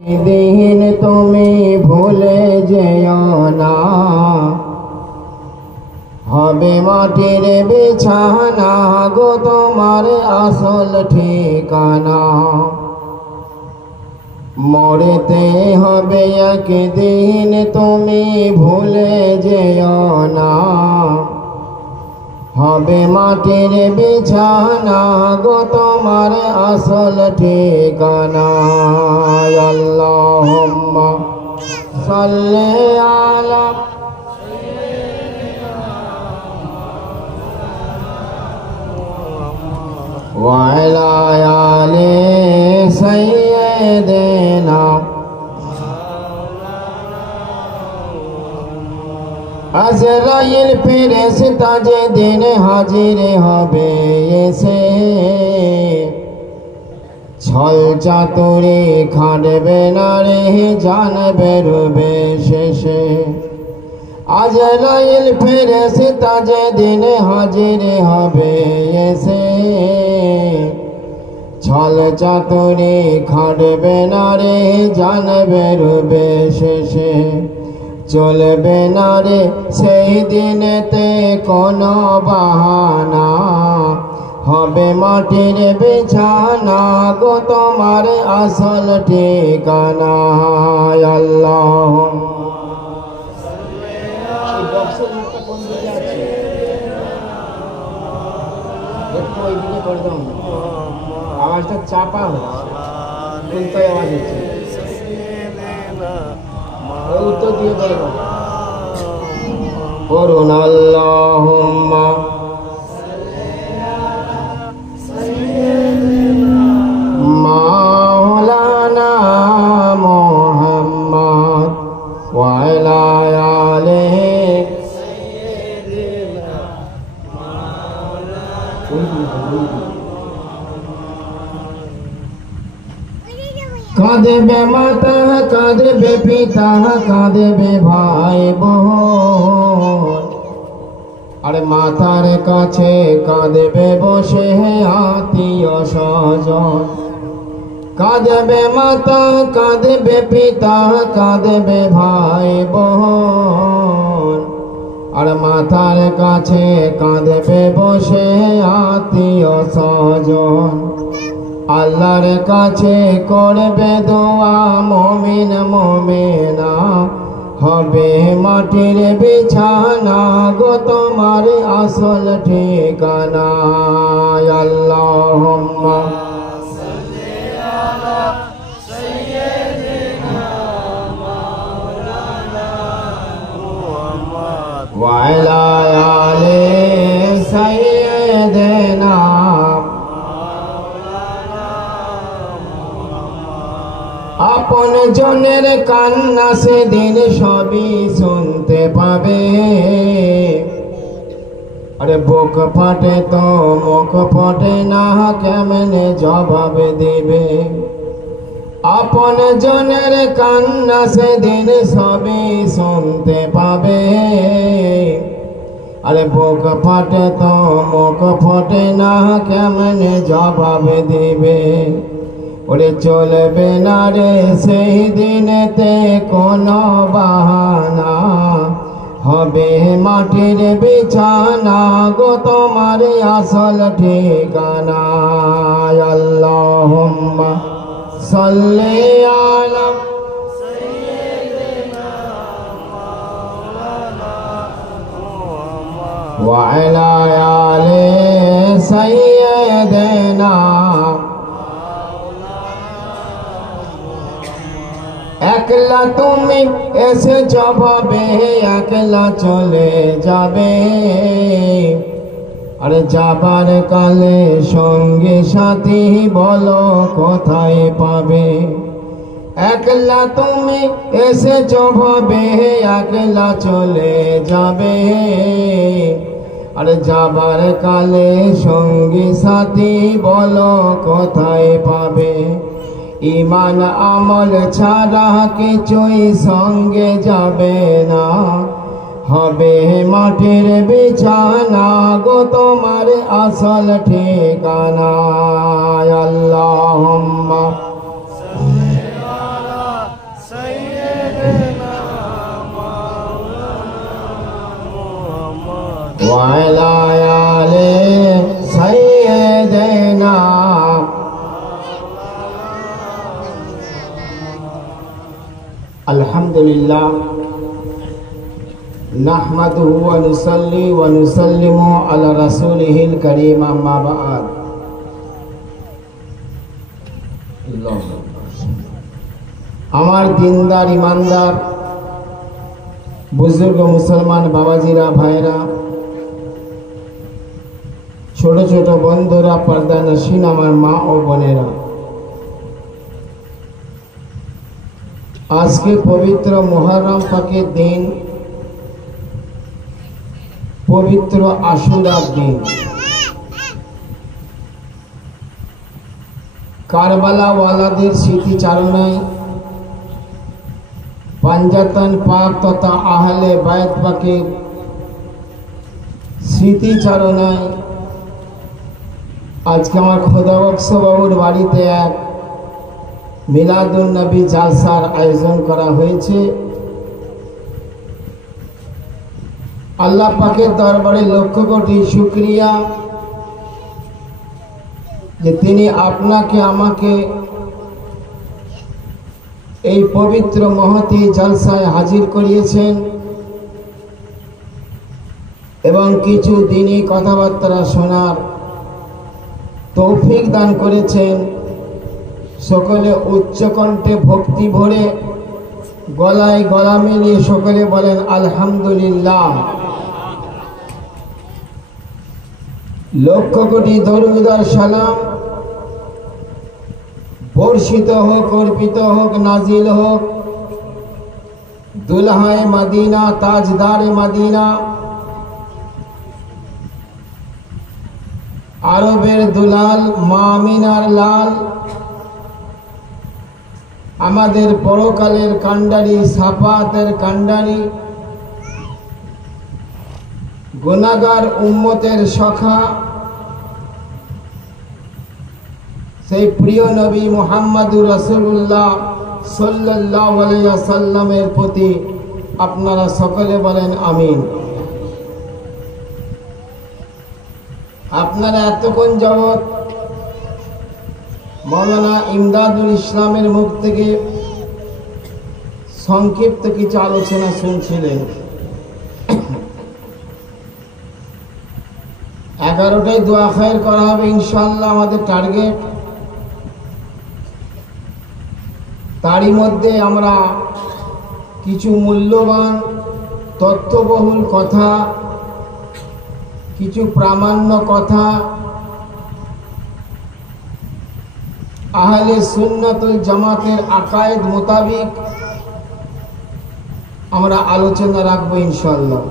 দিন তুমি ভুলে যেও না, হবে মাটির বিছানা গো তোমার আসল ঠিকানা। মরতে হবে একদিন তুমি ভুলে যেও না, হবে মাটির বিছানা গো তোমার আসল ঠিকানা। আল্লাহুম্মা সাল্লি আলা ওয়া আলা আলি সাইয়্যিদিনা। আজরাইল ফেরেশতা যেদিন হাজির হবে এসে, ছল চাতুরি খাটবে না রে জান বেরোবে শেষে। আজরাইল ফেরেশতা যেদিন হাজির হবে এসে, ছল চাতুরি খাটবে না রে জান বেরোবে শেষে। চলবে না রে সেই দিনেতে কোনো বাহানা, হবে মাটির বিছানা গো তোমার আসল ঠিকানা। আল্লাহুম্মা আওয়াজটা চাপা হচ্ছে, আওয়াজ হচ্ছে, উত্তর দিয়ে বলুন আল্লাহুম্মা মাওলানা মুহাম্মদ ওয়া আলা আলিহি কাঁদবে মাতা, কাঁদবে পিতা, কাঁদবে ভাই বোন। আরে মাতার কাছে কাঁদবে বসে আত্মীয় স্বজন। কাঁদবে মাতা, কাঁদবে পিতা, কাঁদবে ভাই বোন। আর মাতার কাছে কাঁদবে বসে আত্মীয় স্বজন। আল্লাহর কাছে করবে দোয়া মুমিন মুমিনা, হবে মাটির বিছানা গো তোমার আসল ঠিকানা। আল্লাহুম্মা সাল্লি আলা সাইয়্যিদিনা মাওলানা মুহাম্মদ ওয়া আলা আলি সাইয়্যিদিনা। আপন জনের কান্না সেদিন সবই শুনতে পাবে, আরে বুক ফাটে তো মুখ ফটে না কেমনে জবাব দিবে। আপন জনের কান্না সেদিন সবই শুনতে পাবে, আরে বুক ফাটে তো মুখ ফটে না কেমনে জবাব দিবে। ওরে চলবে না রে সেই দিনেতে কোনো বাহানা, হবে মাটির বিছানা গো তোমার আসল ঠিকানা। আল্লাহুম্মা সাল্লি আলা সাইয়্যিদিনা মাওলানা মুহাম্মদ ওয়া আলা আলি সাইয়্যিদিনা। একলা তুমি এসে যাবে, একলা চলে যাবে। আরে যাবার কালে সঙ্গী সাথী বলো কোথায় পাবে। একলা তুমি এসে যাবে, একলা চলে যাবে। আরে যাবার কালে সঙ্গী সাথী বলো কোথায় পাবে। ইমান আমল ছাড়া কিছুই সঙ্গে যাবে না, হবে মাটির বিছানা গো তোমার আসল ঠিকানা। আল্লাহুম্মা সাল্লি আলা আলহামদুলিল্লাহ নাহমাদুহু ওয়া নুসাল্লি ওয়া নুসাল্লিমু আলা রাসূলিহিল কারীম আম্মা বা'দ। আমার দিনদার ইমানদার বুজুর্গ মুসলমান বাবাজিরা, ভাইরা, ছোট ছোট বন্ধুরা, পর্দা নশীন আমার মা ও বোনেরা, আজকে পবিত্র মুহররম পাকের দিন, পবিত্র আশুরার দিন। কারবালা ওয়ালাদের স্মৃতিচারণায় পাঞ্জাতন পাক তথা আহলে বায়ত পাকের স্মৃতিচারণায় আজকে আমার খোদাবক্স বাবুর বাড়িতে এক মিলাদুন নবী জালসার আয়োজন করা হয়েছে। আল্লাহ পাকের দরবারে লক্ষ কোটি শুকরিয়া যে তিনি আপনাকে আমাকে এই পবিত্র মহতী জলসায় হাজির করিয়েছেন এবং কিছু দিনই কথাবার্তা শোনার তৌফিক দান করেছেন। সকলে উচ্চকণ্ঠে ভক্তি ভরে গলায় গলা মিলিয়ে সকলে বলেন আলহামদুলিল্লাহ। লক্ষ কোটি দরুদ আর সালাম বর্ষিত হোক, অর্পিত হোক, নাজিল হোক দুলহায়ে মদিনা, তাজদারে মদিনা, আরবের দুলাল, মা আমিনার লাল, আমাদের পরকালের কান্ডারি, সাফাতের কান্ডারি, গুনাহগার উম্মতের সখা, সেই প্রিয় নবী মুহাম্মদুর রাসূলুল্লাহ সাল্লাল্লাহু আলাইহি ওয়াসাল্লামের প্রতি আপনারা সকলে বলেন আমিন। আপনারা এতক্ষণ যাবৎ মৌলানা ইমদাদুল ইসলামের মুখ থেকে সংক্ষিপ্ত কিছু আলোচনা শুনছিলেন। 11টায় দোয়া খায়ের করা হবে ইনশাআল্লাহ আমাদের টার্গেট। তারই মধ্যে আমরা কিছু মূল্যবান তথ্যবহুল কথা, কিছু প্রামাণ্য কথা আহলে সুন্নাতুল জামাতের আকায়েদ মোতাবিক আমরা আলোচনা রাখবো ইনশাআল্লাহ।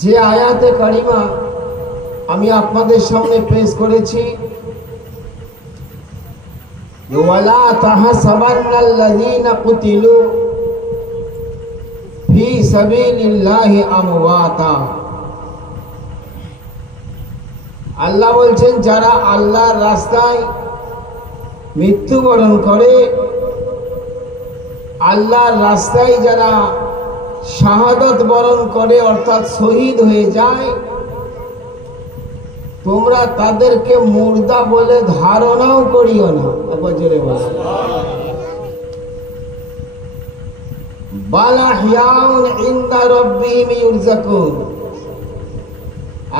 যে আয়াতে কারিমা আমি আপনাদের সামনে পেশ করেছি, ওয়ালা তাহসাবান্নাল্লাযীনা কুতিলু ফি সাবিলিল্লাহি আমওয়াতা। আল্লাহ বলছেন যারা আল্লাহর রাস্তায় মৃত্যুবরণ করে, আল্লাহর রাস্তায় যারা শাহাদাত বরণ করে অর্থাৎ শহীদ হয়ে যায়, তোমরা তাদেরকে মুর্দা বলে ধারণাও করিও না। একবার জোরে বলো বাল আহইয়াউন ইনদা রাব্বিহিম ইউরযাকুন।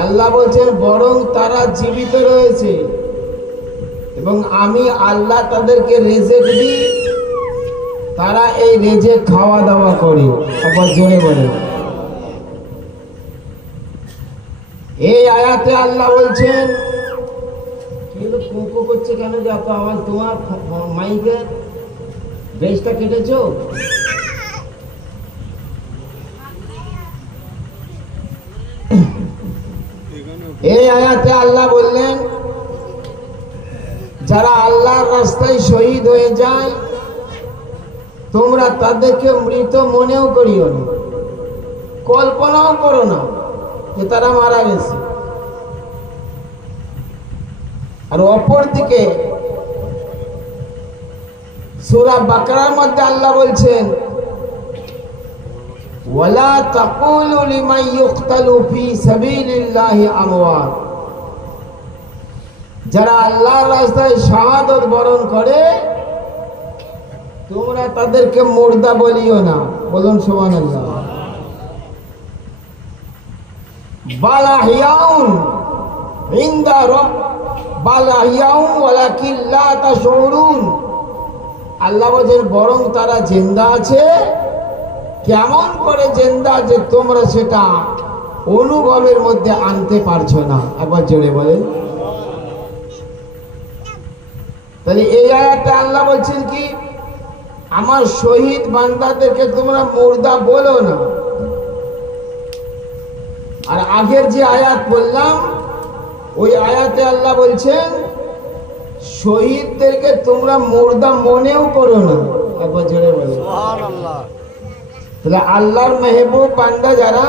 আল্লাহ বলছেন বরং তারা জীবিত রয়েছে এবং আমি আল্লাহ তাদেরকে রিজিক দিই, তারা এই রিজিক খাওয়া দাওয়া করে। একবার জোরে বলে এই আয়াতে আল্লাহ বলছেন, কুকু করছে কেন? যে এত আওয়াজ তোমার মাইকের বেসটা কেটেছো? এই আয়াতে আল্লাহ বললেন যারা আল্লাহর রাস্তায় শহীদ হয়ে যায় তোমরা তাদেরকে মৃত মনেও করিও না, কল্পনাও করো না যে তারা মারা গেছে। আর অপরদিকে সূরা বাকারার মধ্যে আল্লাহ বলছেন ওয়ালা তাকুলু লিমান ইউকতালু ফি সাবিলিল্লাহি আমওয়াত। যারা আল্লাহর রাস্তায় শাহাদাত বরণ করে তোমরা তাদেরকে মুর্দা বলিও না, বলুন সুবহানাল্লাহ। বাল আহইয়াউন ইনদা রাব বাল আহইয়াউন ওয়ালাকিন লা তাশউরুন। আল্লাহ বলেন বরং তারা জিন্দা আছে। কেমন করে জিন্দা যে তোমরা সেটা অনুভবের মধ্যে আনতে পারছো না। একবার জোরে বলেন। তাহলে এই আয়াতে আল্লাহ বলছেন কি, আমার শহীদ বান্দাদেরকে তোমরা মুর্দা বলো না। আর আগের যে আয়াত বললাম ওই আয়াতে আল্লাহ বলছেন শহীদদেরকে তোমরা মুর্দা মনেও করো না। একবার জোরে বলো সুবহানাল্লাহ। তাহলে আল্লাহর মেহবুব বান্দা যারা,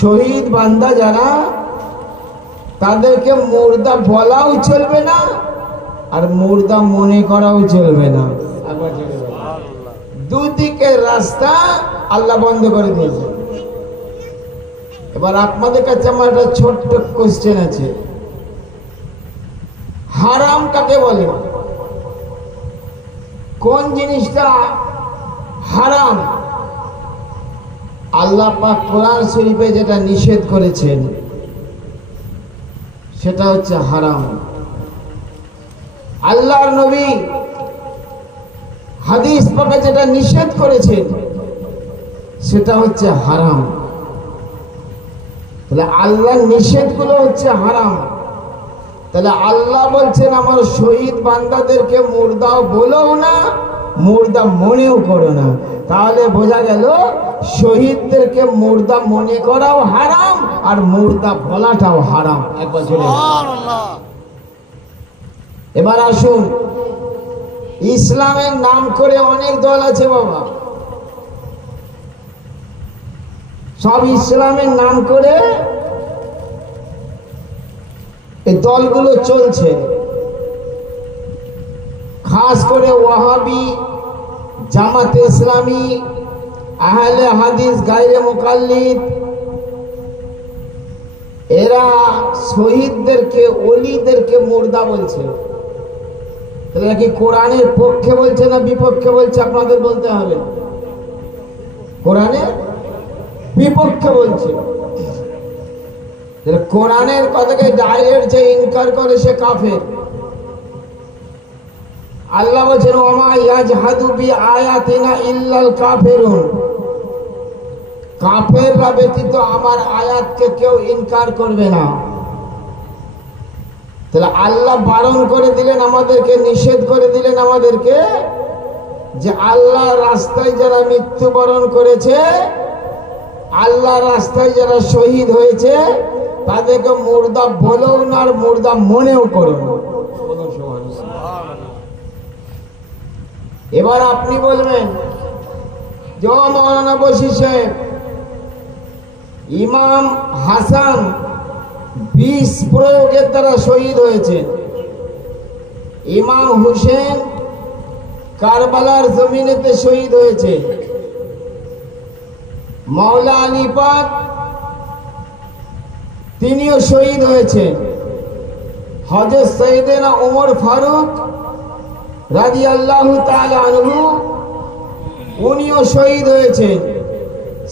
শহীদ বান্দা যারা, তাদেরকে মুর্দা বলাও চলবে না আর মুর্দা মনে করাও চলবে না। একবার জোরে বলো। দুদিকের রাস্তা আল্লাহ বন্ধ করে দিয়েছে। এবার আপনাদের কাছে আমার একটা ছোট্ট কোশ্চেন আছে, হারাম কাকে বলে? কোন জিনিসটা হারাম? আল্লাহ পাক কোরআন শরীফে যেটা নিষেধ করেছেন সেটা হচ্ছে হারাম। আল্লাহর নবী হাদিস পাকে যেটা নিষেধ করেছেন সেটা হচ্ছে হারাম। তাহলে আল্লাহর নিষেধগুলো হচ্ছে হারাম। তাহলে আল্লাহ বলছেন আমার শহীদ বান্দাদেরকে মুর্দাও বলো না, মুর্দা মনেও করো না। তাহলে বোঝা গেল শহীদদেরকে মুর্দা মনে করাও হারাম আর মুর্দা বলাটাও হারাম। একবার জোরে সুবহানাল্লাহ। এবার আসুন, ইসলামের নাম করে অনেক দল আছে বাবা, সব ইসলামের নাম করে এই দলগুলো চলছে। খাস করে ওয়াহাবি, জামাতে ইসলামী, আহলে হাদিস, গায়রে মুকাল্লিদ, এরা শহীদদেরকে, ওলিদেরকে মুর্দা বলছে। তাহলে কি কোরআনের পক্ষে বলছে না বিপক্ষে বলছে? আপনাদের বলতে হবে। কোরআনের বিপক্ষে বলছে। কোরআনের কথাকে ডাইরেক্ট যে ইনকার করে সে কাফের। আল্লাহ বলেন ওমা ইয়াজহাদু বিআয়াতিনা ইল্লাল কাফিরুন। কাফেররা ব্যতীত আমার আয়াতকে কেউ ইনকার করবে না। তাহলে আল্লাহ বারণ করে দিলেন আমাদেরকে, নিষেধ করে দিলেন আমাদেরকে যে আল্লাহর রাস্তায় যারা মৃত্যুবরণ করেছে, আল্লাহর রাস্তায় যারা শহীদ হয়েছে, তাদেরকে মুর্দা বলেও না আর মুর্দা মনেও করো না। এবার আপনি বলবেন যে মৌলানা বশির সাহেব, ইমাম হাসান বিষ প্রয়োগের দ্বারা শহীদ হয়েছে, ইমাম হুসেন কারবালার জমিনেতে শহীদ হয়েছে, মাওলা আলী পাক তিনিও শহীদ হয়েছে, হযরত সাইয়েদনা ওমর ফারুক রাদিয়াল্লাহু তাআলা আনহু উনিও শহীদ হয়েছেন,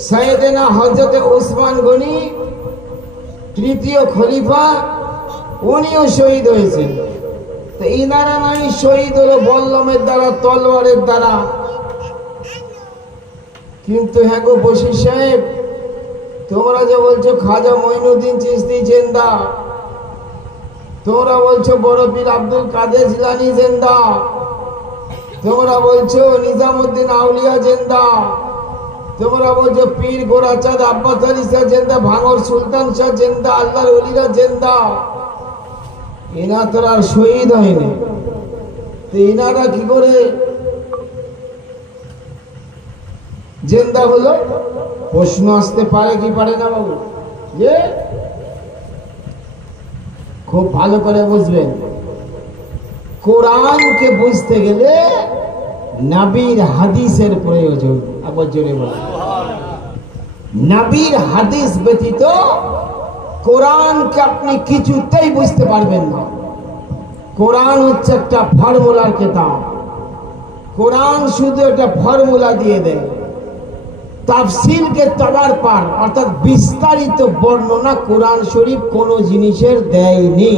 সাইয়েদনা হযরত ওসমান গনি তৃতীয় খলিফা উনিও শহীদ হয়েছেন। তো ইনারা নাই শহীদ হলো বল্লমের দ্বারা, তলোয়ারের দ্বারা। কিন্তু হ্যাঁ গো বশির সাহেব, তোমরা যে বলছো খাজা মঈনুদ্দিন চিশতি জিন্দা, তোমরা বলছো বড় পীর আব্দুল কাদের জিলানী জিন্দা, তোমরা বলছো নিজামুদ্দিন আউলিয়া জিন্দা, তোমরা বলছো পীর গোরাচাঁদ আব্বাস আলী শাহ জিন্দা, ভাঙর সুলতান শাহ জিন্দা, আল্লাহর ওলিরা জিন্দা। এনা তো আর শহীদ হয়নি, তো এনারা কি করে জিন্দা হলো? প্রশ্ন আসতে পারে কি পারে না বাবু? যে খুব ভালো করে বুঝবেন, কোরআনকে বুঝতে গেলে নবীর হাদিসের প্রয়োজন। আবার জোরে বলেন, নবীর হাদিস ব্যতীত কোরআনকে আপনি কিছুতেই বুঝতে পারবেন না। কোরআন হচ্ছে একটা ফর্মুলার কিতাব, কোরআন শুধু একটা ফর্মুলা দিয়ে দেয়, তাফসিলকে তবার পার, অর্থাৎ বিস্তারিত বর্ণনা কোরআন শরীফ কোন জিনিসের দেয়নি।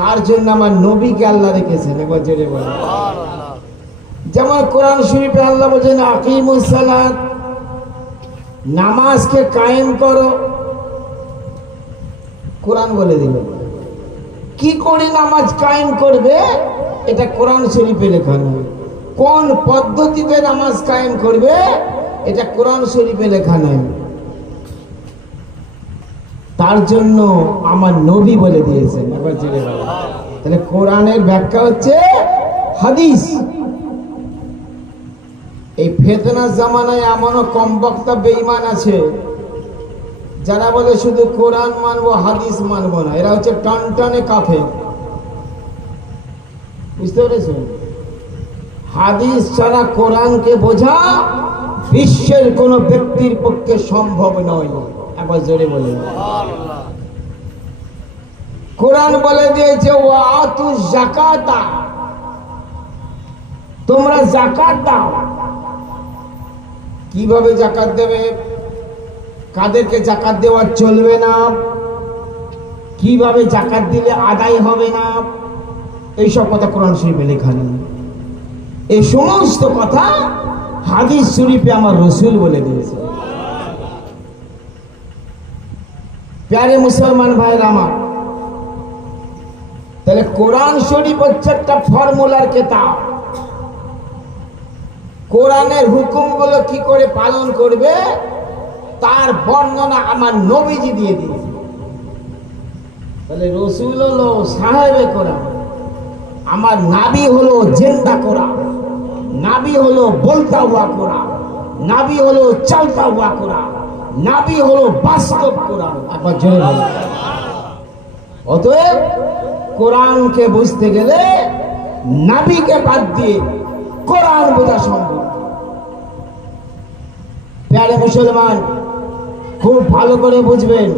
তার জন্য আমার নবীকে আল্লাহ রেখেছেন। একবার জোরে বলেন। যেমন কোরআন শরীফে আল্লাহ বলেন আকিমুস সালাত, নামাজকে কায়েম করো। কোরআন বলে দিল কি করে নামাজ কায়েম করবে, এটা কোরআন শরীফে লেখা নয়। কোন পদ্ধতিতে নামাজ কায়েম করবে, এটা কোরআন শরীফে লেখা নয়। তার জন্য আমার নবী বলে দিয়েছেন। তাহলে কোরআনের ব্যাখ্যা হচ্ছে হাদিস। এই ফিতনা জামানায় এমনও কম বক্তা বেঈমান আছে যারা বলে শুধু কোরআন মানবো, হাদিস মানবো না। এরা হচ্ছে টানটানে কাফের। বুঝতে পেরেছেন? হাদিস ছাড়া কোরআনকে বোঝা বিশ্বের কোন ব্যক্তির পক্ষে সম্ভব নয়। একবার জোরে বলে। কোরআন বলে দিয়েছে ওয়া আতু যাকাতা, তোমরা যাকাত দাও। কিভাবে যাকাত দেবে, কাদেরকে যাকাত দেওয়া চলবে না, কিভাবে যাকাত দিলে আদায় হবে না, এইসব কথা কোরআন শরীফে লেখা নেই। এই সমস্ত কথা হাদিস শরীফে আমার রাসূল বলে দিয়েছে। প্যারে মুসলমান ভাইরা আমার, তাহলে কোরআন শরীফ হচ্ছে একটা ফর্মুলার কিতাব। কোরআনের হুকুমগুলো কি করে পালন করবে তার বর্ণনা আমার নবীজি দিয়ে দিয়েছে। তাহলে রাসূল হলো সাহেবে কোরআন, আমার নাবী হলো জিন্দা কোরআন, নাবী হলো বলতা হুয়া কোরআন, নাবী হলো চলতা হুয়া কোরআন, নাবী হলো বাস্তব কোরআন। একবার জোরে বলুন। অতএব কোরআনকে বুঝতে গেলে নাবীকে বাদ দিয়ে কোরআন বোঝা সম্ভব। প্যারে মুসলমান, খুব ভালো করে বুঝবেন।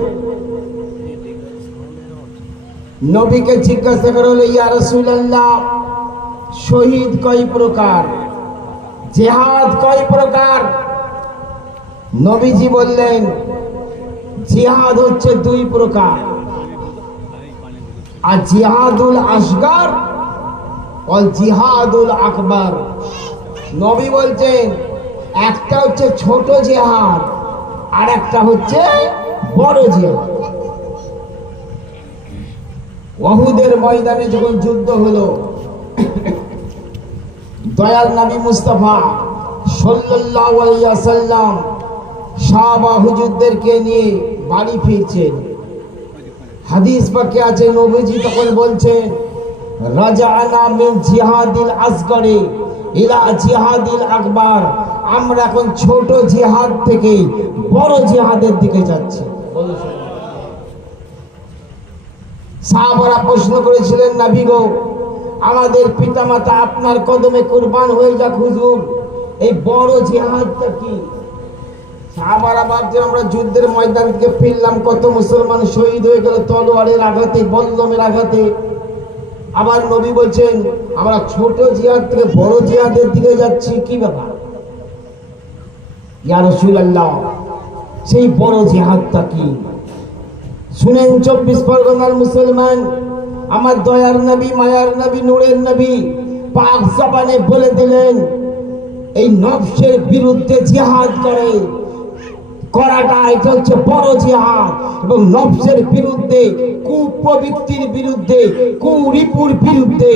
নবীকে জিজ্ঞাসা করা হলো ইয়া রাসূলুল্লাহ, শহীদ কয় প্রকার, জিহাদ কয় প্রকার? নবীজি বললেন জিহাদ হচ্ছে দুই প্রকার, আর জিহাদুল আসগার ও জিহাদুল আকবার। নবী বলছেন একটা হচ্ছে ছোট জিহাদ আর একটা হচ্ছে বড় জিহাদ। উহুদের ময়দানে যখন যুদ্ধ হলো, দয়াল নবী মুস্তাফা সাল্লাল্লাহু আলাইহি ওয়াসাল্লাম সাহাবা হুজুরদেরকে নিয়ে বাড়ি ফিরছেন। হাদিস পাকে আছে নবীজি তখন বলছেন রাজানা মিন জিহাদিল আসগরে ইলা জিহাদিল আকবার, আমরা এখন ছোট জিহাদ থেকে বড় জিহাদের দিকে যাচ্ছি। সাহাবারা প্রশ্ন করেছিলেন নবী গো, আমাদের পিতামাতা আপনার কদমে কুরবান হয়ে যাক হুজুর, এই বড় জিহাদটা কি? সাহাবারা ভাবছেন আমরা যুদ্ধের ময়দান থেকে ফিরলাম, কত মুসলমান শহীদ হয়ে গেল তলোয়ারের আঘাতে, বল্লমের আঘাতে। আবার নবী বলছেন আমরা ছোট জিহাদ থেকে বড় জিহাদের দিকে যাচ্ছি, কি ব্যাপার? ইয়া রাসূলুল্লাহ, সেই বড় জিহাদটা কি? শুনেন 24 পরগনার মুসলমান, আমার দয়ার নবী, মায়ার নবী, নূরের নবী পাক জবানে বলে দিলেন এই নফসের বিরুদ্ধে জিহাদ করাটা এটা হচ্ছে বড় জিহাদ। এবং নফসের বিরুদ্ধে, কুপ্রবৃত্তির বিরুদ্ধে, কুরিপুর বিরুদ্ধে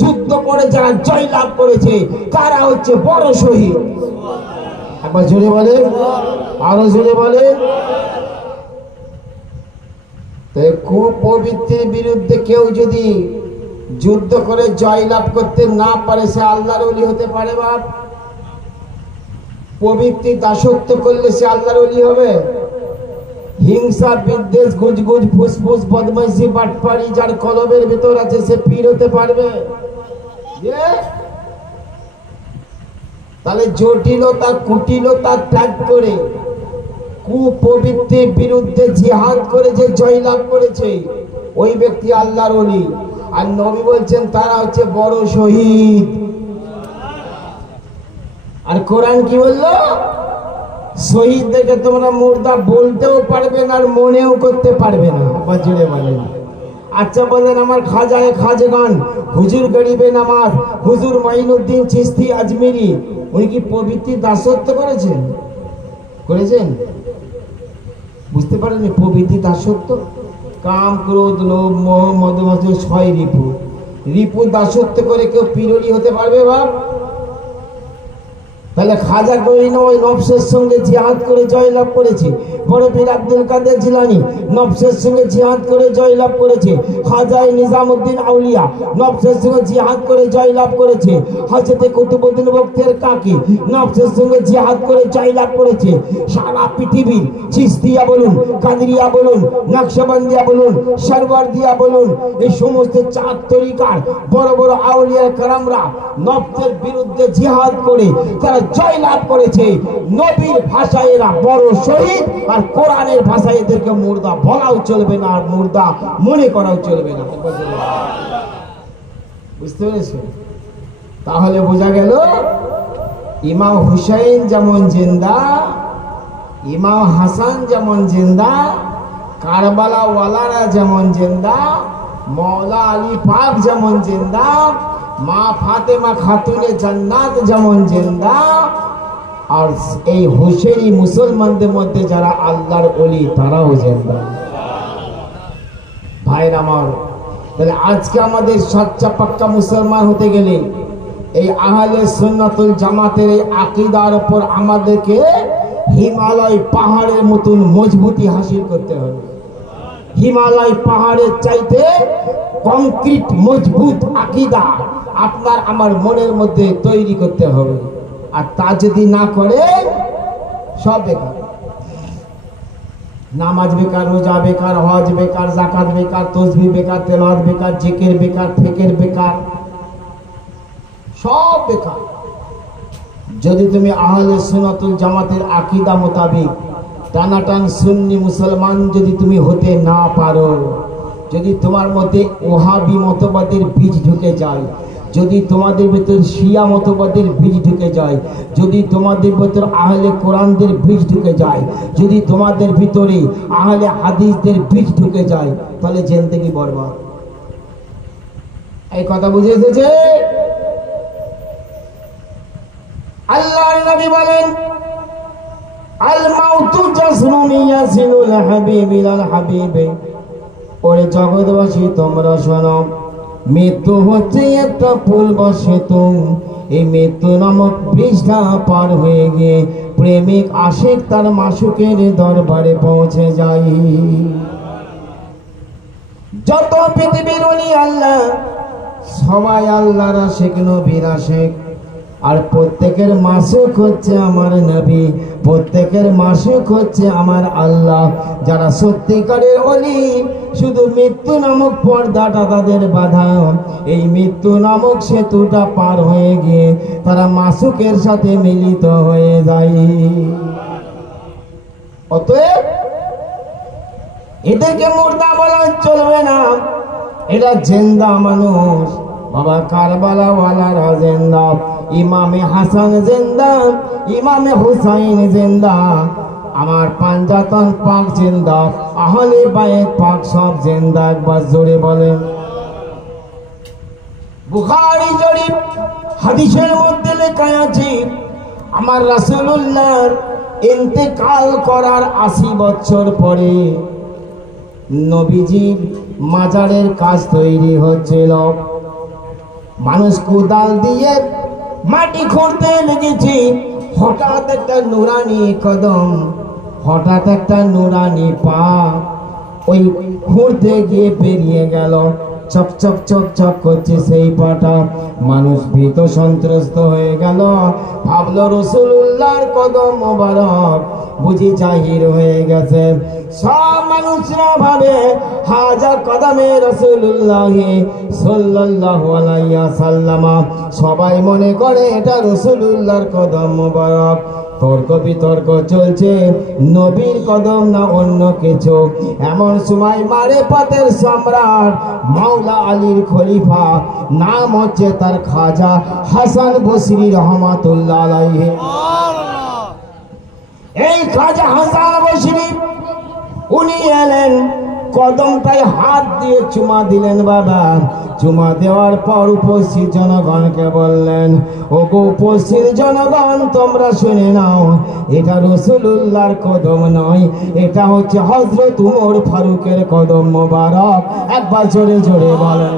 যুদ্ধ করে যারা জয়লাভ করেছে তারা হচ্ছে বড় শহীদ। একবার জোরে বলেন, আরো জোরে বলেন। কুপ্রবৃত্তির বিরুদ্ধে কেউ যদি যুদ্ধ করে জয়লাভ করতে না পারে সে আল্লাহর ওলি হতে পারে? বাপ, প্রবৃত্তি দাসত্ব করলে সে আল্লাহর ওলি হবে? হিংসা, বিদ্বেষ, গুজগুজ, ফুসফুস, বদমাইশি, বাটপাড়ি যার কলবের ভিতর আছে সে পীর হতে পারবে? তাহলে জটিলতা, কুটিলতা ত্যাগ করে কুপ্রবৃত্তির বিরুদ্ধে জিহাদ করে যে জয়লাভ করেছে ওই ব্যক্তি আল্লাহর ওলি। আর নবী বলছেন তারা হচ্ছে বড় শহীদ। আর কোরআন কি বললো? শহীদদেরকে তোমরা মুর্দা বলতেও পারবে না আর মনেও করতে পারবে না। আবার জুড়ে বলেন। আচ্ছা বলেন, আমার খাজায়ে খাজগান হুজুর গরিবে নামাজ হুজুর মাইনুদ্দিন চিশতি আজমিরি উনি কি প্রবৃত্তি দাসত্ব করেছেন? করেছেন? বুঝতে পারেননি? প্রবৃত্তি দাসত্ব, কাম ক্রোধ লোভ মোহ মদ মাত্সর্য 6 রিপু। রিপু দাসত্ব করে কেউ পিরোলি হতে পারবে বাপ? তাহলে খাজা গরিন ওই নফসের সঙ্গে জিহাদ করে জয়লাভ করেছে। বড় পীর আব্দুল কাদের জিলানী নফসের সঙ্গে জিহাদ করে জয়লাভ করেছে। খাজায়ে নিজামউদ্দিন আউলিয়া নফসের সঙ্গে জিহাদ করে জয়লাভ করেছে। হযরতে কুতুবউদ্দিন বখতিয়ার কাকি নফসের সঙ্গে জিহাদ করে জয়লাভ করেছে। সারা পৃথিবীর চিশতিয়া বলুন, কাদরিয়া বলুন, নকশবন্দিয়া বলুন, সরওয়ারদিয়া বলুন, এই সমস্ত 4 তরিকার বড় বড় আউলিয়া কারামরা নফসের বিরুদ্ধে জিহাদ করে তারা জয়লাভ করেছে। নবীর ভাষায় এরা বড় শহীদ, আর কোরআনের ভাষায় এদেরকে মুর্দা বলাও চলবে না আর মুর্দা মনে করাও চলবে না। বুঝতে পেরেছো? তাহলে বোঝা গেল ইমাম হুসাইন যেমন জিন্দা, ইমাম হাসান যেমন জিন্দা, কারবালা ওয়ালারা যেমন জিন্দা, মৌলা আলী পাক যেমন জিন্দা, মা ফাতেমা খাতুনে জান্নাত যেমন জিন্দা, আর এই হুসেনি মুসলমানদের মধ্যে যারা আল্লাহর ওলি তারাও জিন্দা। ভাইরা আমার, তাহলে আজকে আমাদের সচ্চা পাক্কা মুসলমান হতে গেলে এই আহলে সুন্নাতুল জামাতের এই আকীদার উপর আমাদেরকে হিমালয় পাহাড়ের মতন মজবুতি হাসিল করতে হবে। হিমালয় পাহাড়ের চাইতে কংক্রিট মজবুত আকীদা আপনার আমার মনের মধ্যে তৈরি করতে হবে। আর তা যদি না করে সব বেকার। নামাজ বেকার, রোজা বেকার, হজ বেকার, যাকাত বেকার, তাসবিহ বেকার, তেলাওয়াত বেকার, জিকির বেকার, ফিকির বেকার, সব বেকার। যদি তুমি আহলে সুন্নাতুল জামাতের আকীদা মোতাবেক টানাটান সুন্নি মুসলমান যদি তুমি হতে না পারো, যদি তোমার মধ্যে ওহাবি মতবাদের বীজ ঢুকে যায়, যদি তোমাদের ভেতর শিয়া মতবাদের বীজ ঢুকে যায়, যদি তোমাদের ভেতর আহলে কোরআনদের বীজ ঢুকে যায়, যদি তোমাদের ভিতরে আহলে হাদিসদের বীজ ঢুকে যায়, তাহলে জিন্দেগি বরবাদ। এই কথা বুঝে এসেছে? আল্লাহর নবী বলেন, আল মাউতু জাসরুন ইয়াসিলুল হাবিবিল হাবিবে। ওরে জগৎবাসী তোমরা শোনো, মৃত্যু হচ্ছে একটা পুল বা সেতু। এই মৃত্যু নামক পৃষ্ঠা পার হয়ে গিয়ে প্রেমিক আশিক তার মাসুকের দরবারে পৌঁছে যায়। যত পৃথিবীর উনি আল্লাহ, সবাই আল্লাহর আশিক, নবীর আশিক। আর প্রত্যেকের মাসুক হচ্ছে আমার নবী, প্রত্যেকের মাসুক হচ্ছে আমার আল্লাহ। যারা সত্যিকারের ওলি, শুধু মৃত্যু নামক পর্দাটা তাদের বাধা, এই মৃত্যু নামক সেতুটা পার হয়ে গিয়ে তারা মাসুকের সাথে মিলিত হয়ে যায়। অতএব এদেরকে মুর্দা বলা চলবে না, এরা জিন্দা মানুষ। বাবা কারবালা ওয়ালারা জিন্দা, ইমামে হাসান জিন্দা, ইমামে হুসাইন জিন্দা, আমার পাঞ্জাতন পাক জিন্দা, আহলে বাইত পাক সব জিন্দা। একবার জোরে বলেন। বুখারী শরীফ হাদিসের মধ্যে লেখা আছে, আমার রাসূলুল্লাহর ইন্তেকাল করার 80 বছর পরে নবীজির মাজারের কাজ তৈরি হচ্ছিল। মানুষ কোদাল দিয়ে মাটি খুঁড়তে লেগেছে। হঠাৎ একটা নুরানি কদম, হঠাৎ একটা নুরানি পা ওই খুঁড়তে গিয়ে বেরিয়ে গেল। চকচক চকচক করছে সেই পাটা। মানুষ ভীত সন্ত্রস্ত হয়ে গেল, ভাবলো রাসূলুল্লাহর কদম মোবারক বুঝি জাহির হয়ে গেছে। সব মানুষরা ভাবে হাজা কদমে রাসূলুল্লাহ সাল্লাল্লাহু আলাইহি ওয়াসাল্লাম, সবাই মনে করে এটা রাসূলুল্লাহর কদম মোবারক। তর্ক বিতর্ক চলছে নবীর কদম না অন্য কিছু। এমন সময় মারে পথের সম্রাট মাওলা আলীর খলিফা, নাম হচ্ছে তার খাজা হাসান বসরি রহমাতুল্লাহ আলাইহি। এই খাজা হাসান বসরি উনি এলেন, কদমটায় হাত দিয়ে চুমা দিলেন। বাবা চুমা দেওয়ার পর উপস্থিত জনগণকে বললেন, ওগো উপস্থিত জনগণ, তোমরা শুনে নাও, এটা রাসূলুল্লাহর কদম নয়, এটা হচ্ছে হযরত উমর ফারুকের কদম মোবারক। একবার জোরে জোরে বলেন।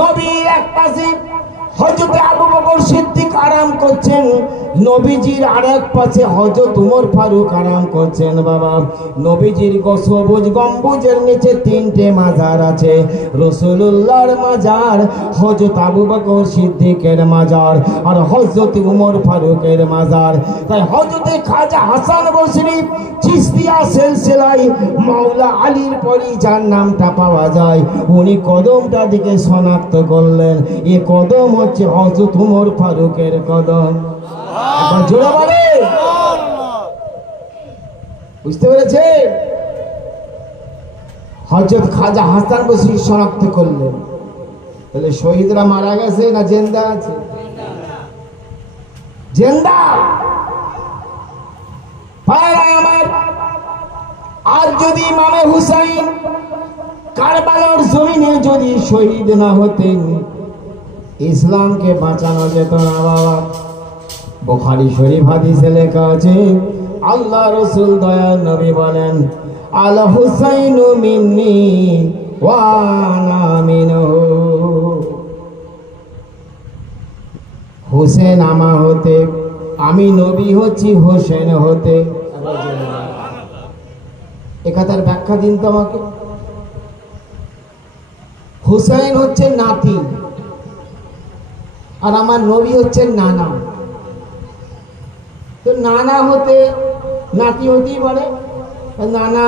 নবী এক পাশে হযরত আবু বকর সিদ্দিক আরাম করছেন, নবীজির আরেক পাশে হযরত উমর ফারুক আরাম করছেন। বাবা নবীজির সবুজ গম্বুজের নিচে তিনটে মাজার আছে, রাসূলুল্লাহর মাজার, হযরত আবু বকর সিদ্দিকের মাজার, আর হযরত উমর ফারুকের মাজার। তাই হযরত খাজা হাসান বসরি চিশতিয়া সিলসিলায় মাওলা আলীর পরই যার নামটা পাওয়া যায়, উনি কদমটা দিকে শনাক্ত করলেন, এ কদম হচ্ছে হযরত উমর ফারুকের কদম। জোরে বলে, বুঝতে পেরেছে? হযরত খাজা হাসান বসরি শনাক্ত করলেন। তাহলে শহীদরা মারা গেছে না জিন্দা আছে? জিন্দা। আমার আর যদি ইমামে হুসাইন কারবালার জমিনে যদি শহীদ না হতেন, ইসলামকে বাঁচানো যেত না। বাবা বুখারী শরীফ হাদিসে লেখা আছে, আল্লাহ রাসূল দয়ার নবী বলেন, আল হুসাইনু মিন্নি ওয়া আনা মিনহু। হোসেন আমার হতে, আমি নবী হচ্ছি হোসেন হতে। একাধার ব্যাখ্যা দিন তো আমাকে। হুসাইন হচ্ছে নাতি, আর আমার নবী হচ্ছে নানা। তো নানা হতে নাতি হতেই পারে, নানা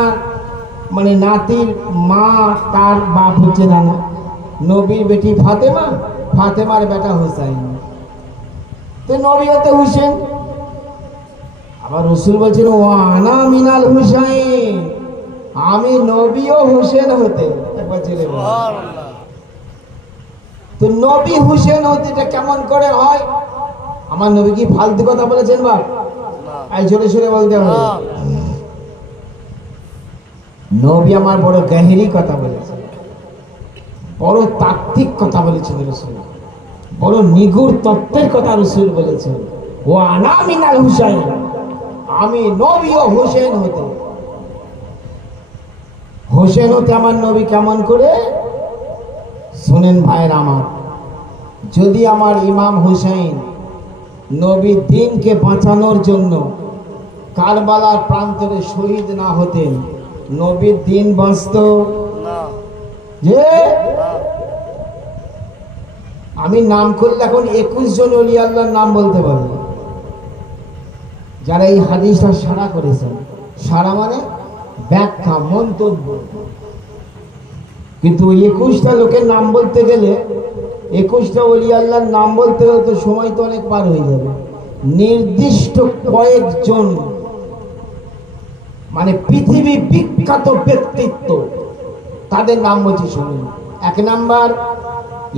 মানে নাতির মা, তার বাপ হচ্ছে নানা। নবীর বেটি ফাতেমা, ফাতেমার বেটা হুসাইন, তো নবী হতে হুসেন। আবার রাসূল বলছেন, ও আনা মিনাল হুসাইন, আমি নবীও হুসেন হতে। একবার ছেলে বল। তো নবী হুসেন হতে এটা কেমন করে হয়? আমার নবী কি ফালতু কথা বলেছেন? বাপ এই জোরে সোরে বলতে হবে। নবী আমার বড় গহীরি কথা বলেছেন, বড় তাত্ত্বিক কথা বলেছেন রাসূল, বড় নিগুড় তত্ত্বের কথা রাসূল বলেছেন। ও আনা মিনাল হুসাইন, আমি নবী ও হোসেন হতে। হোসেন হতে আমার নবী কেমন করে? শুনেন ভাইয়ের আমার, যদি আমার ইমাম হুসাইন নবীর দ্বীনকে বাঁচানোর জন্য কারবালার প্রান্তরে শহীদ না হতেন, নবীর দ্বীন বাঁচত না। যে আমি নাম করলে এখন 21 জন ওলি আল্লাহর নাম বলতে পারবো, যারা এই হাদিসটা সারা করেছেন। সারা মানে ব্যাখ্যা, মন্তব্য। কিন্তু 21টা লোকের নাম বলতে গেলে, 21টা ওলি আল্লাহর নাম বলতে গেলে তো সময় তো অনেক পার হয়ে যাবে। নির্দিষ্ট কয়েকজন মানে পৃথিবী বিখ্যাত ব্যক্তিত্ব, তাদের নাম বলছি শুনুন। 1 নাম্বার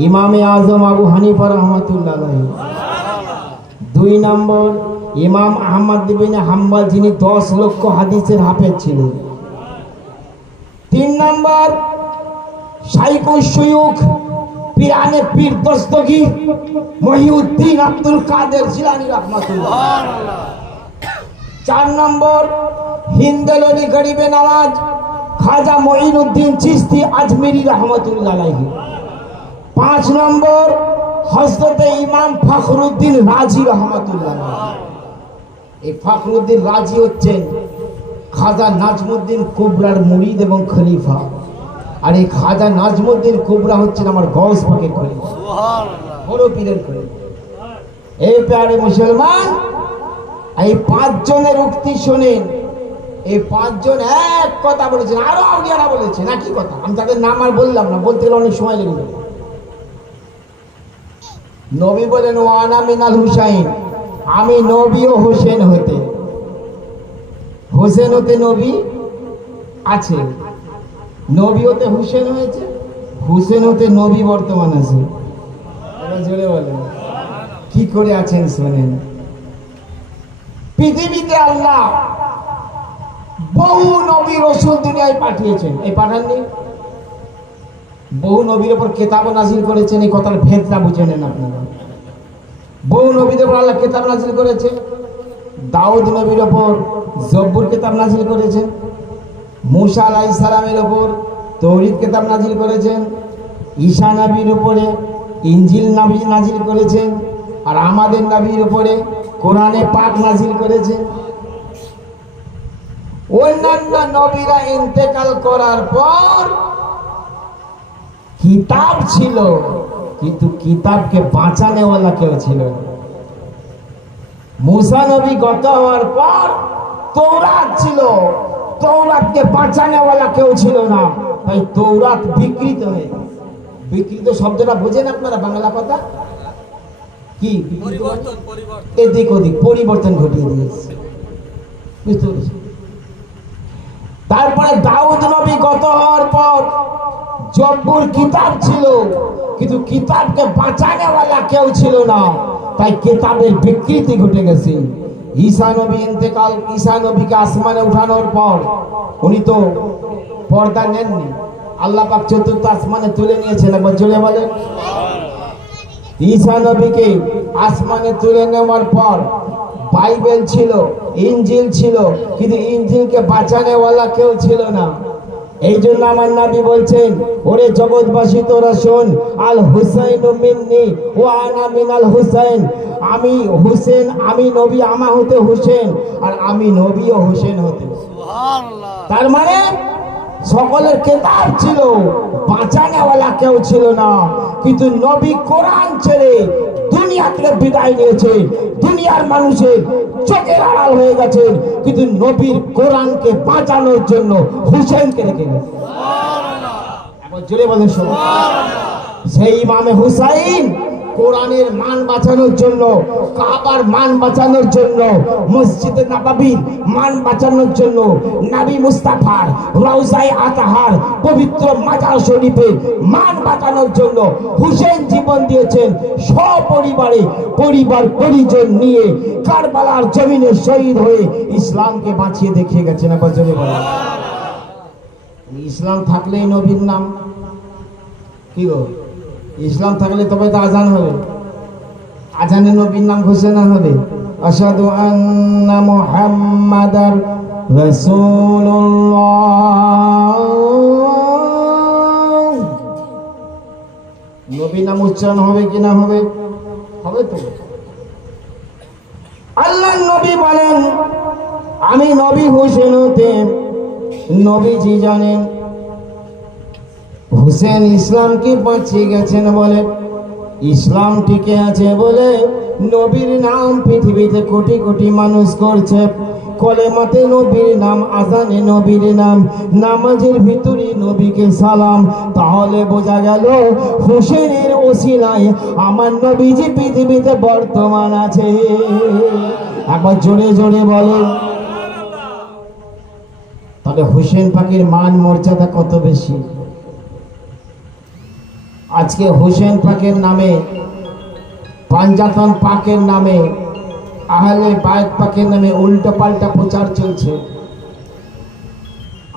ইমামে আজম আবু হানিফা রাহমাতুল্লাহ আলাইহি। 2 নম্বর ইমাম আহমদ ইবনে হাম্বল, যিনি 10 লক্ষ হাদিসের হাফেজ ছিলেন। 3 নম্বর শাইখুশ শুয়ুখ পীরানে পীর দস্তগীর মহিউদ্দিন আব্দুল কাদের জিলানী রাহমাতুল্লাহ। 4 নম্বর হিন্দলনি গরিবে নওয়াজ খাজা মঈনুদ্দিন চিশতি আজমেরি রাহমাতুল্লাহ আলাইহি। 5 নম্বর হযরত ইমাম ফখরুদ্দিন রাজি রাহমাতুল্লাহ আলাইহি। এই ফখরুদ্দিন রাজি হচ্ছেন খাজা নাজমুদ্দিন কুবরার মুরিদ এবং খলিফা, আর এই খাজা নাজমুদ্দিন কুবরা হচ্ছেন আমার গৌস পাকের খলিফা, সুবহানাল্লাহ, বড় পীরের খলিফা। এই প্যারে মুসলমান, এই 5 জনের উক্তি শুনেন। এই 5 জন এক কথা বলেছেন, আরো আউলিয়ারা বলেছেন একই কথা। আমি তাদের নাম আর বললাম না, বলতে গেলে অনেক সময় লেগে যাবে। নবী বলেন, ও আনা মিনাল হুসাইন, আমি নবী ও হোসেন হতে, হোসেন হতে নবী আছে, নবী হতে হুসেন হয়েছে, হুসেন হতে নবী বর্তমান আছে। এবার জোরে বলেন কি করে আছেন শোনেন। পৃথিবীতে আল্লাহ বহু নবী রাসূল দুনিয়ায় পাঠিয়েছেন, এই পাঠাননি? বহু নবীর উপর কিতাব নাজিল করেছেন, এই কথার ভেদটা বুঝে নেন আপনারা। বহু নবীদের উপর আল্লাহ কিতাব নাজিল করেছে। দাউদ নবীর উপর জব্বুর কিতাব নাজিল করেছেন, মূসা আলাইহিস সালামের উপর তৌরাত কিতাব নাজিল করেছেন, ঈসা নবীর উপরে ইনজিল নাজিল করেছেন, আর আমাদের নবীর উপরে কোরআনে পাক নাজিল করেছেন। অন্যান্য নবীরা ইন্তেকাল করার পর কিতাব ছিল, কিন্তু কিতাবকে বাঁচানেওয়ালা কেউ ছিল না। মূসা নবী গত হওয়ার পর তৌরাত ছিল, তৌরাতকে বাঁচানেওয়ালা কেউ ছিল না, তাই তৌরাত বিকৃত হয়ে গেছে। বিকৃত শব্দটা বোঝেন আপনারা? বাংলা কথা কি? এদিক ওদিক পরিবর্তন ঘটিয়ে দিয়েছে, বুঝতে পেরেছি? তারপরে দাউদ নবী গত হওয়ার পর জব্বুর কিতাব ছিল, কিন্তু কিতাবকে বাঁচানেওয়ালা কেউ ছিল না, তাই কিতাবের বিকৃতি ঘটে গেছে। ঈসা নবী ইন্তেকাল, ঈসা নবীকে আসমানে উঠানোর পর উনি তো পর্দা নেননি, আল্লাহ পাক চতুর্থ আসমানে তুলে নিয়েছেন। একবার জোরে বলেন। ঈসা নবীকে আসমানে তুলে নেওয়ার পর বাইবেল ছিল, ইনজিল ছিল, কিন্তু ইনজিলকে বাঁচানেওয়ালা কেউ ছিল না। এই জন্য আমার নবী বলছেন, ওরে জগৎবাসী তোরা শোন, আল হুসাইন মিন্নি ওয়া আনা মিনাল হুসাইন, আমি হুসেন, আমি নবী আমা হতে হুসেন, আর আমি নবী ও হুসেন হতে। সুবহানাল্লাহ। তার মানে সকলের কিতাব ছিল, বাঁচানেওয়ালা কেউ ছিল না, কিন্তু নবী কোরআন ছেড়ে দুনিয়া থেকে বিদায় নিয়েছে, দুনিয়ার মানুষের চোখের আড়াল হয়ে গেছে, কিন্তু নবীর কোরআনকে বাঁচানোর জন্য হুসেনকে রেখে গেছে। এখন জোরে বলেন সুবহানাল্লাহ। সেই ইমামে হুসাইন কোরআনের মান বাঁচানোর জন্য, কাবার মান বাঁচানোর জন্য, মসজিদে নববীর মান বাঁচানোর জন্য, নবী মুস্তাফার রওজায়ে আতহার পবিত্র মাজার শরীফের মান বাঁচানোর জন্য হুসেন জীবন দিয়েছেন। সপরিবারে, পরিবার পরিজন নিয়ে কারবালার জমিনে শহীদ হয়ে ইসলামকে বাঁচিয়ে দেখিয়ে গেছেন। আবার জোরে বলেন। ইসলাম থাকলেই নবীর নাম কি গো? ইসলাম থাকলে তবে তো আজান হবে, আজানে নবীর নাম ঘোষণা হবে, আশহাদু আন্না মুহাম্মাদার রাসূলুল্লাহ। নবীর নাম উচ্চারণ হবে কি না হবে? হবে তো। আল্লাহ নবী বলেন, আমি নবী হোসেন হতে, নবীজি জানেন হুসেন ইসলামকে বাঁচিয়ে গেছেন বলে, ইসলাম টিকে আছে বলে নবীর নাম পৃথিবীতে কোটি কোটি মানুষ করছে। কলেমাতে নবীর নাম, আজানে নবীর নাম, নামাজের ভিতরে নবীকে সালাম। তাহলে বোঝা গেল হুসেনের ওসিলায় আমার নবীজি পৃথিবীতে বর্তমান আছে। একবার জোরে জোরে বলো। তাহলে হুসেন পাকের মান মর্যাদা কত বেশি। আজকে হুসেন পাকের নামে, পাঞ্জাতন পাকের নামে, আহলে বায়ত পাকের নামে উল্টো পাল্টা প্রচার চলছে।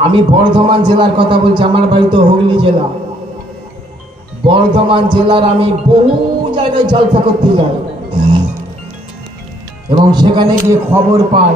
আমি বর্ধমান জেলার কথা বলছি, আমার বাড়ি তো হুগলি জেলা। বর্ধমান জেলার আমি বহু জায়গায় জলসা করতে যাই এবং সেখানে গিয়ে খবর পাই